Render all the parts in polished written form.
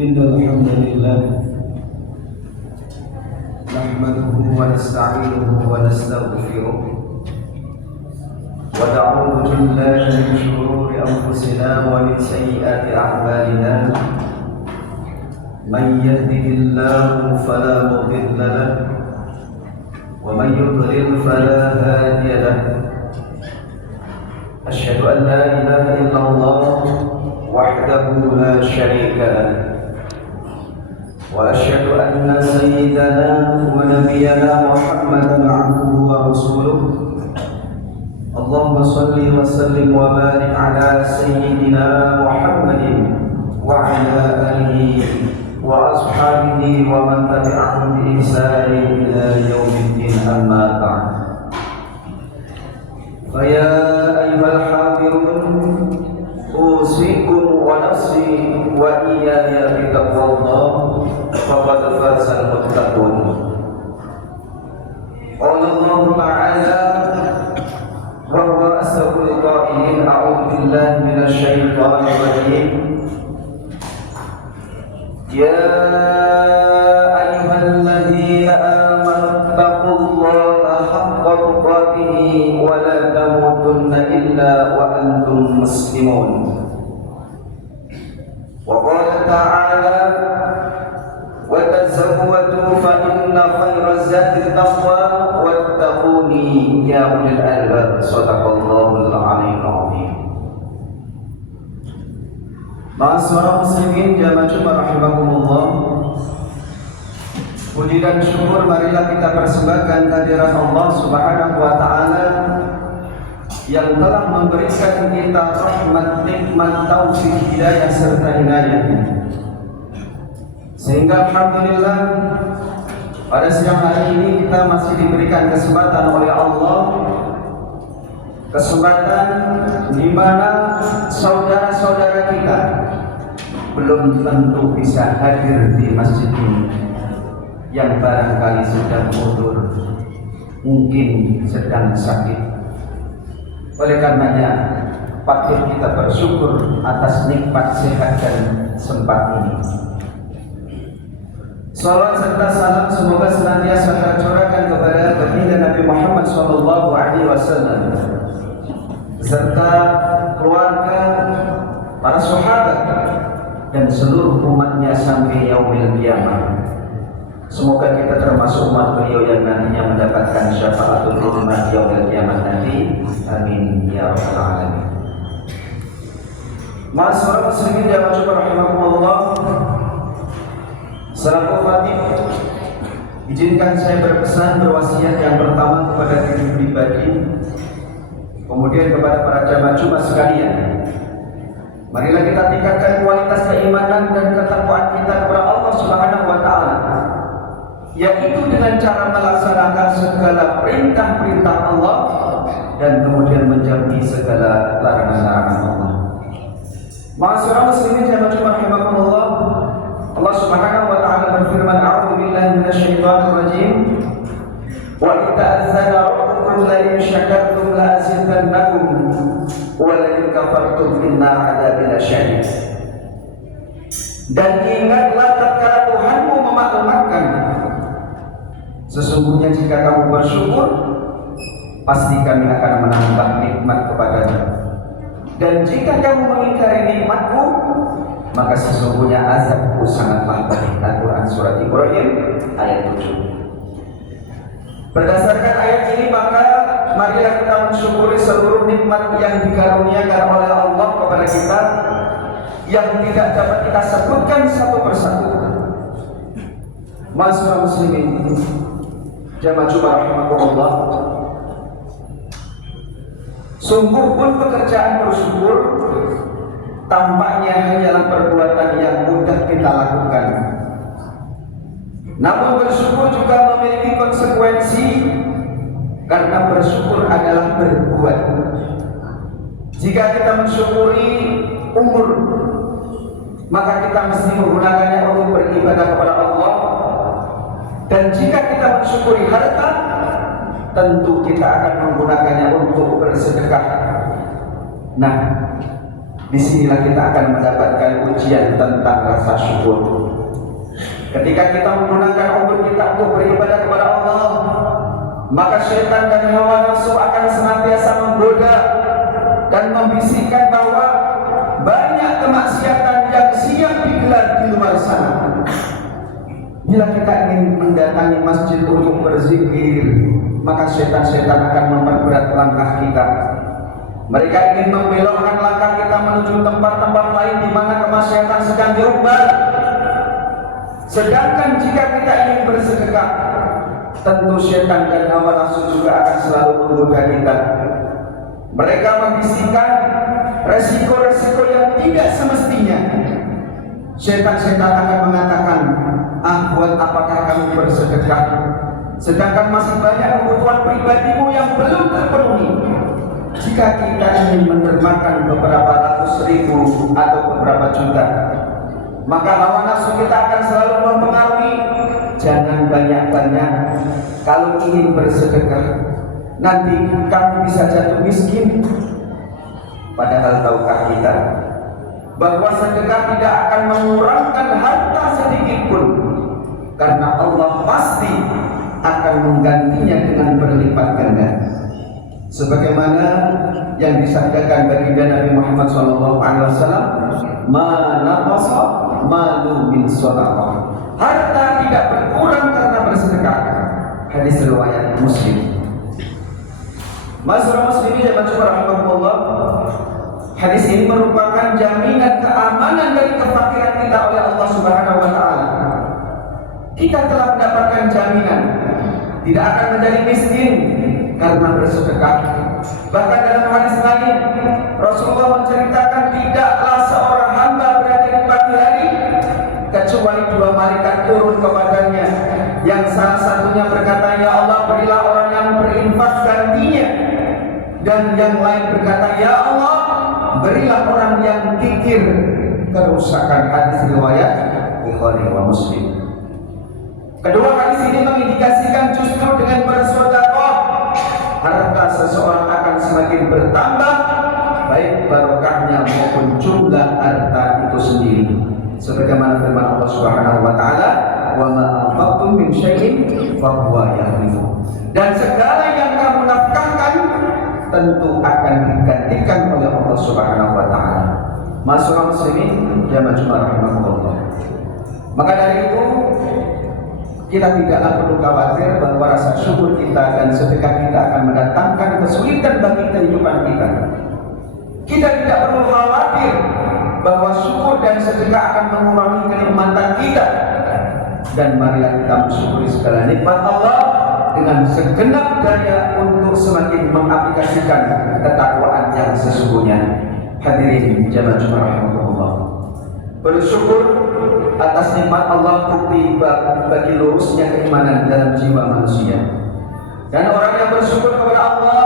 Innal hamdalillah nahmaduhu wa nasta'inuhu wa nastaghfiruh wa na'udzu billahi min shururi anfusina wa min sayyiati a'malina man yahdihillahu fala mudilla lahu wa man yudlil fala hadiya lahu asyhadu an la ilaha illallah wahdahu la syarika lahu وأشهد أن سيدنا ونبينا محمدا عبده ورسوله اللهم صل وسلم وبارك على سيدنا محمد وعلى آله وأصحابه ومن تبعهم بإحسان إلى يوم الدين أما بعد فيا أيها الحاضرون أوصيكم ونفسي وإياي بتقوى الله فقد فاز المتقون. قال الله تعالى وهو أصدق القائلين أعوذ بالله من الشيطان الرجيم يا أيها الذين آمنوا اتقوا الله حق تقاته ولا تموتن إلا وأنتم مسلمون. وقال تعالى وتزودوا فإن خير الزاد التقوى واتقوني يا أولي الألباب. صدق الله العلي العظيم. Ma'asyiral muslimin jamaah Jumat rahimakumullah. Puji dan syukur marilah kita persembahkan kehadirat Allah Subhanahu wa taala yang telah memberikan kita rahmat, nikmat, taufik, hidayah serta inayahnya. Sehingga alhamdulillah pada siang hari ini kita masih diberikan kesempatan oleh Allah, kesempatan di mana saudara-saudara kita belum tentu bisa hadir di masjid ini, yang barangkali sudah mundur, mungkin sedang sakit. Oleh karenanya patut kita bersyukur atas nikmat sehat dan sempat ini. Salawat serta salam semoga senantiasa tercurahkan kepada baginda Nabi Muhammad SAW beserta keluarga, para sahabat dan seluruh umatnya sampai yaumil qiyamah. Semoga kita termasuk umat beliau yang nantinya mendapatkan syafaatul uzma yaumil qiyamah nanti. Amin ya rabbal alamin. Ma'asyiral muslimin jamaah Jumat rahimakumullah. Selaku khatib, izinkan saya berpesan berwasiat yang pertama kepada diri pribadi, kemudian kepada para jamaah Jumat sekalian. Marilah kita tingkatkan kualitas keimanan dan ketakwaan kita kepada Allah Subhanahu wa taala, yaitu dengan cara melaksanakan segala perintah-perintah Allah dan kemudian menjauhi segala larangan-larangan Allah. Ma'asyiral muslimin jamaah Jumat rahimakumullah. Allah Subhanahu wa taala berfirman, a'udzu billahi minasyaitonir rajim. Wa ta'azzana rabbukum la in syakartum la azidannakum wa la in kafartum inna 'adzabi lasyadid. Dan ingatlah tatkala Tuhanmu memaklumatkan, sesungguhnya jika kamu bersyukur pasti kami akan menambah nikmat kepadamu. Dan jika kamu mengingkari nikmatku, maka sesungguhnya azabku sangatlah pedih. Al-Quran surat Ibrahim ayat 7. Berdasarkan ayat ini maka marilah kita mensyukuri seluruh nikmat yang dikaruniakan oleh Allah kepada kita, yang tidak dapat kita sebutkan satu persatu. Ma'asyiral muslimin jamaah Jumat rahimakumullah. Sungguh pun pekerjaan bersyukur tampaknya hanyalah perbuatan yang mudah kita lakukan. Namun bersyukur juga memiliki konsekuensi, karena bersyukur adalah berbuat. Jika kita mensyukuri umur, maka kita mesti menggunakannya untuk beribadah kepada Allah. Dan jika kita mensyukuri harta, tentu kita akan menggunakannya untuk bersedekah. Nah, disinilah kita akan mendapatkan ujian tentang rasa syukur. Ketika kita menggunakan umur kita untuk beribadah kepada Allah, maka syaitan dan hawa nafsu akan senantiasa menggoda dan membisikkan bahwa banyak kemaksiatan yang siap digelar di luar sana. Bila kita ingin mendatangi masjid untuk berzikir, maka syaitan-syaitan akan memperberat langkah kita. Mereka ingin membelokkan langkah kita menuju tempat-tempat lain di mana kemaksiatan sedang diumbar. Sedangkan jika kita ingin bersedekah, tentu syaitan dan hawa nafsu juga akan selalu menggoda kita. Mereka membisikkan resiko-resiko yang tidak semestinya. Syaitan-syaitan akan mengatakan, buat apakah kamu bersedekah? Sedangkan masih banyak kebutuhan pribadimu yang belum terpenuhi. Jika kita ingin mendermakan beberapa ratus ribu atau beberapa juta, maka hawa nafsu kita akan selalu mempengaruhi. Jangan banyak-banyak kalau ingin bersedekah, nanti kamu bisa jatuh miskin. Padahal tahukah kita bahwa sedekah tidak akan mengurangkan harta sedikit pun, karena Allah pasti akan menggantinya dengan berlipat ganda. Sebagaimana yang disabdakan baginda Nabi Muhammad SAW, "Manaqasa malu min shadaqah." Harta tidak berkurang karena bersedekah. Hadis riwayat Muslim. Masyarakat muslimin yang rahimahullah, hadis ini merupakan jaminan keamanan dari kefakiran kita oleh Allah Subhanahu wa taala. Kita telah mendapatkan jaminan tidak akan menjadi miskin karena bersedekah. Bahkan dalam hadis lain, Rasulullah menceritakan tidaklah seorang hamba berada di pagi hari kecuali dua malaikat turun kepadanya, yang salah satunya berkata, "Ya Allah, berilah orang yang berinfak gantinya," dan yang lain berkata, "Ya Allah, berilah orang yang kikir kerusakan." Hadis riwayat Bukhari wa Muslim. Kedua hadis ini mengindikasikan justru dengan bersedekah harta seseorang akan semakin bertambah, baik barokahnya maupun jumlah harta itu sendiri. Sebagaimana firman Allah Subhanahu wa taala, "Wa ma anfaqtum min syai'in fa huwa yakhlifu." Dan segala yang kamu nafkahkan tentu akan digantikan oleh Allah Subhanahu wa taala. Masyaallah muslimin jamaah Jumat rahimahullah. Maka dari itu kita tidaklah perlu khawatir bahwa rasa syukur kita dan sedekah kita akan mendatangkan kesulitan bagi kehidupan kita. Kita tidak perlu khawatir bahwa syukur dan sedekah akan mengurangi kenikmatan kita. Dan marilah kita mensyukuri segala nikmat Allah dengan segenap daya untuk semakin mengaplikasikan ketakwaan yang sesungguhnya. Hadirin jamaah Jumat rahimahullah, bersyukur atas nikmat Allah bukti bagi lurusnya keimanan dalam jiwa manusia. Dan orang yang bersyukur kepada Allah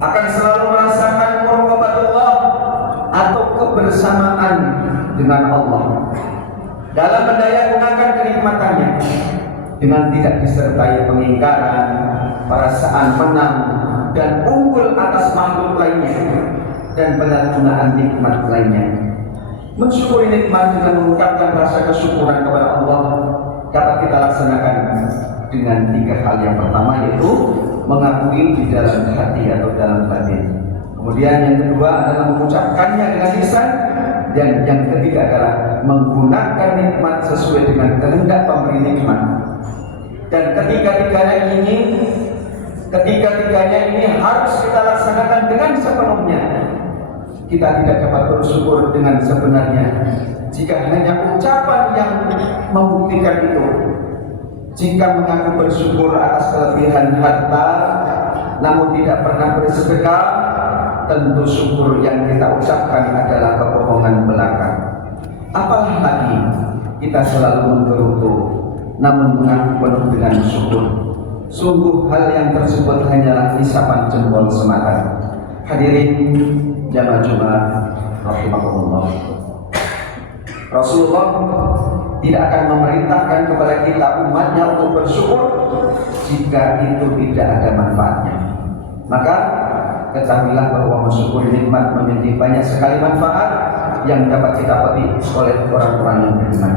akan selalu merasakan muraqabatullah atau kebersamaan dengan Allah dalam mendaya gunakan kenikmatannya, dengan tidak disertai pengingkaran, perasaan menang dan unggul atas makhluk lainnya, dan penyalahgunaan nikmat lainnya. Mensyukuri nikmat dengan mengungkapkan rasa kesyukuran kepada Allah dapat kita laksanakan dengan tiga hal. Yang pertama yaitu mengakui di dalam hati atau dalam batin. Kemudian yang kedua adalah mengucapkannya dengan lisan, dan yang ketiga adalah menggunakan nikmat sesuai dengan kehendak pemberi nikmat. Dan ketiga-tiganya ini harus kita laksanakan dengan sepenuhnya. Kita tidak dapat bersyukur dengan sebenarnya jika hanya ucapan yang membuktikan itu. Jika mengaku bersyukur atas kelebihan harta namun tidak pernah bersedekah, tentu syukur yang kita ucapkan adalah kebohongan belaka. Apalagi kita selalu menggerutu namun mengaku penuh dengan syukur. Sungguh hal yang tersebut hanyalah isapan jempol semata. Hadirin jamaah Jumat rahimahullah, Rasulullah tidak akan memerintahkan kepada kita umatnya untuk bersyukur jika itu tidak ada manfaatnya. Maka ketahuilah bahwa mensyukuri nikmat memiliki banyak sekali manfaat yang dapat kita petik oleh orang-orang yang beriman.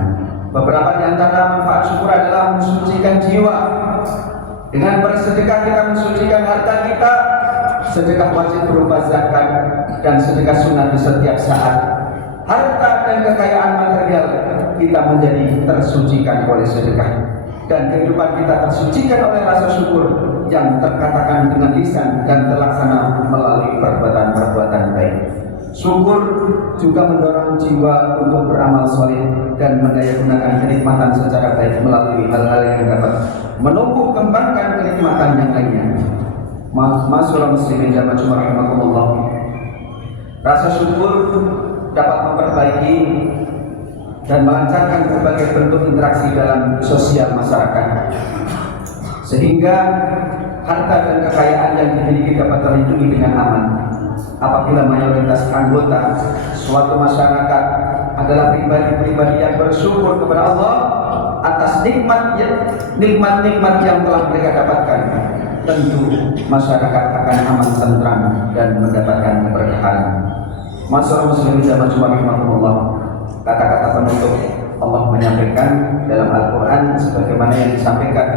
Beberapa di antara manfaat syukur adalah mensucikan jiwa. Dengan bersedekah kita mensucikan harta kita. Sedekah wajib berupa zakat dan sedekah sunnah di setiap saat. Harta dan kekayaan material kita menjadi tersucikan oleh sedekah, dan kehidupan kita tersucikan oleh rasa syukur yang terkatakan dengan lisan dan terlaksana melalui perbuatan-perbuatan baik. Syukur juga mendorong jiwa untuk beramal soleh dan mendayagunakan kenikmatan secara baik melalui hal-hal yang dapat menumbuh kembangkan kenikmatan yang lainnya. Masyaallah muslimin jamaah rahimakumullah. Rasa syukur dapat memperbaiki dan melancarkan berbagai bentuk interaksi dalam sosial masyarakat, sehingga harta dan kekayaan yang dimiliki dapat terlindungi dengan aman. Apabila mayoritas anggota suatu masyarakat adalah pribadi-pribadi yang bersyukur kepada Allah atas nikmat-nikmat yang telah mereka dapatkan, tentu masyarakat akan aman, tentram, dan mendapatkan keberkahan. Masyaallah muslimin jamaah rahimakumullah. Kata-kata penutup Allah menyampaikan dalam Al-Quran sebagaimana yang disampaikan.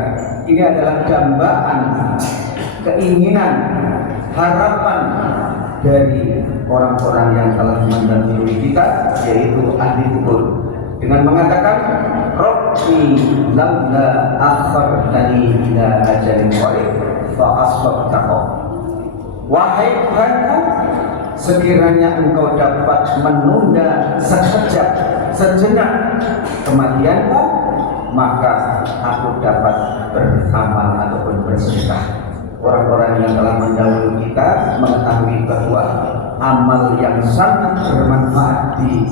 Ini adalah dambaan keinginan, harapan dari orang-orang yang telah mendahului kita, yaitu ahli kubur, dengan mengatakan Rabbi lamma akhartani ila ajalin qarib fa asbaqtaqa. Wahai Tuhanku, sekiranya engkau dapat menunda sekejap, sejenak kematianku, maka aku dapat beramal ataupun bersedekah. Orang-orang yang telah mendahului kita mengetahui bahwa amal yang sangat bermanfaat di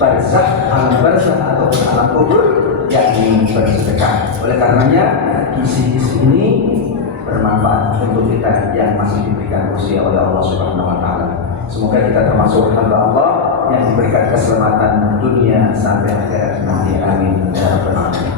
barzakh, alam barzakh ataupun alam kubur, yakni bersedekah. Oleh karenanya kisi-kisi ini bermanfaat untuk kita yang masih diberikan usia oleh Allah Subhanahu wa taala. Semoga kita termasuk hamba Allah yang diberikan keselamatan dunia sampai akhirat nanti. Amin ya rabbal alamin.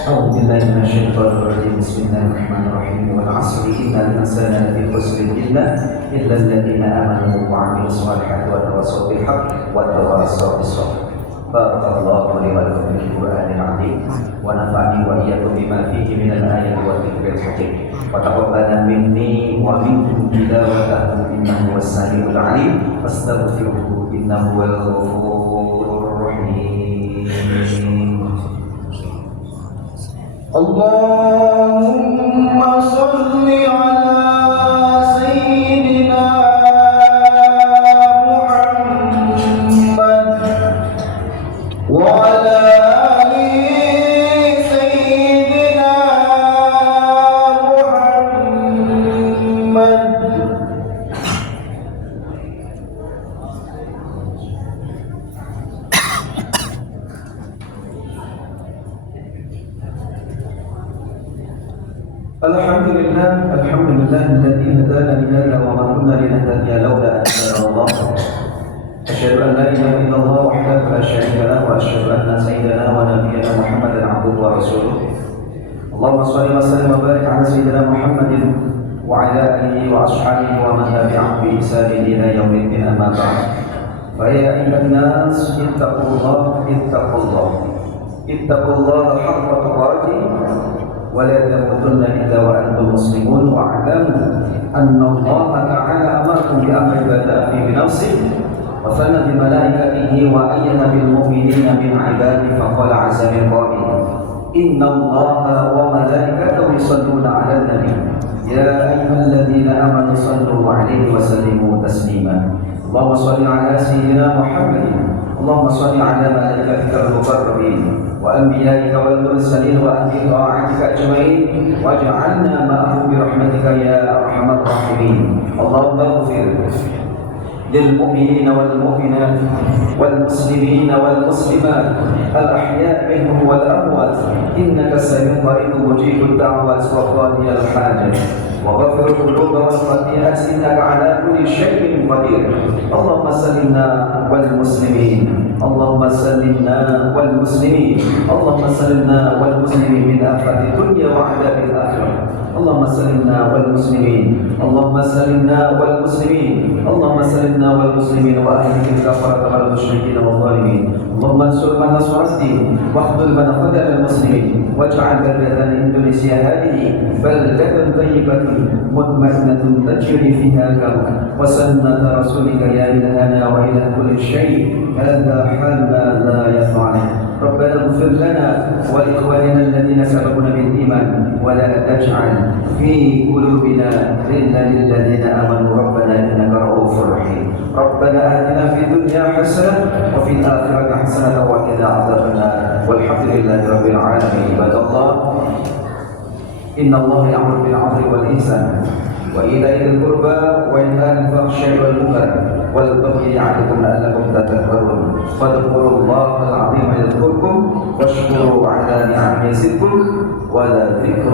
A'udzu billahi minasyaitonir rajim. Bismillahirrahmanirrahim. Wal 'asri innal insana lafi khusr illa alladziina aamanu wa 'amilus shalihati wa tawassaw bil haqqi wa tawassaw bis sabr. Barakallahu li wa lakum fil Qur'anil 'azim wa nafa'ani wa iyyakum bima fihi minal ayati wa dzikril hakim. Wa taqabbal minni wa minkum tilawatahu innahu was-sami'ul 'alim. Fastaghfiruhu innahu wal ghafurur rahim. Allahumma shalli ala sayyidina Muhammad wa ala ali sayyidina Muhammad. Alhamdulillah alladzi hadana li hadza wa ma kunna linahtadiya laula an hadana Allah. Asyhadu an la ilaha illallah wahdahu la syarika lahu wa asyhadu anna sayyidana wa nabiyyana Muhammadan abduhu wa rasuluh. Allahumma shalli wa sallim wa barik ala sayyidina Muhammadin wa ala alihi wa ashabihi wa man tabi'ahum bi ihsanin ila yaumil din, amma ba'd. Fa ya ayyuhan nas ittaqullaha haqqa tuqatih ولا تموتن إلا وأنتم مسلمون واعلموا أن الله تعالى أمركم بأمر بدأ فيه بنفسه وثنى بملائكته وأيد بالمؤمنين من عباده فقال عز من قائل إن الله وملائكته يصلون على النبي يا أيها الذين آمنوا صلوا عليه وسلموا تسليما. اللهم صل على سيدنا محمد. اللهم صل على ملائكتك المقربين وأنبيائك والمرسلين وأهل طاعتك أجمعين واجعلنا معهم برحمتك يا أرحم الراحمين. اللهم اغفر للمؤمنين والمؤمنات والمسلمين والمسلمات الأحياء منهم والأموات إنك سميع قريب مجيب الدعوات وقاضي الحاجة وغفر القلوب والخطيئات إنك على كل شيء قدير. اللهم سلمنا والمسلمين، اللهم سلمنا والمسلمين، اللهم سلمنا والمسلمين من آفات الدنيا وعذاب الآخرة. اللهم سلمنا والمسلمين، اللهم سلمنا والمسلمين، اللهم سلمنا والمسلمين وأهلك الكفرة والمشركين والظالمين. اللهم انصر من نصر الدين واخذل من خذل المسلمين واجعل بلدة إندونيسيا هذه بلدة طيبة مطمئنة تجري فيها كرم وسنة رسولك يا إلهنا وإله كل شيء. هذا حالنا لا يفعله. ربنا اغفر لنا ولإخواننا الذين سبقونا بالإيمان ولا تجعل في قلوبنا غلا للذين آمنوا ربنا إنك رؤوف رحيم. ربنا آتنا في الدنيا حسنة وفي الآخرة حسنة وقنا عذاب النار والحمد لله رب العالمين. عباد الله، إن الله يأمر بالعدل والإحسان وإيتاء ذي القربى وينهى عن الفحشاء والمنكر والبغي يعظكم لعلكم تذكرون. فاذكروا الله العظيم يذكركم واشكروا على نعمه يزدكم ولذكر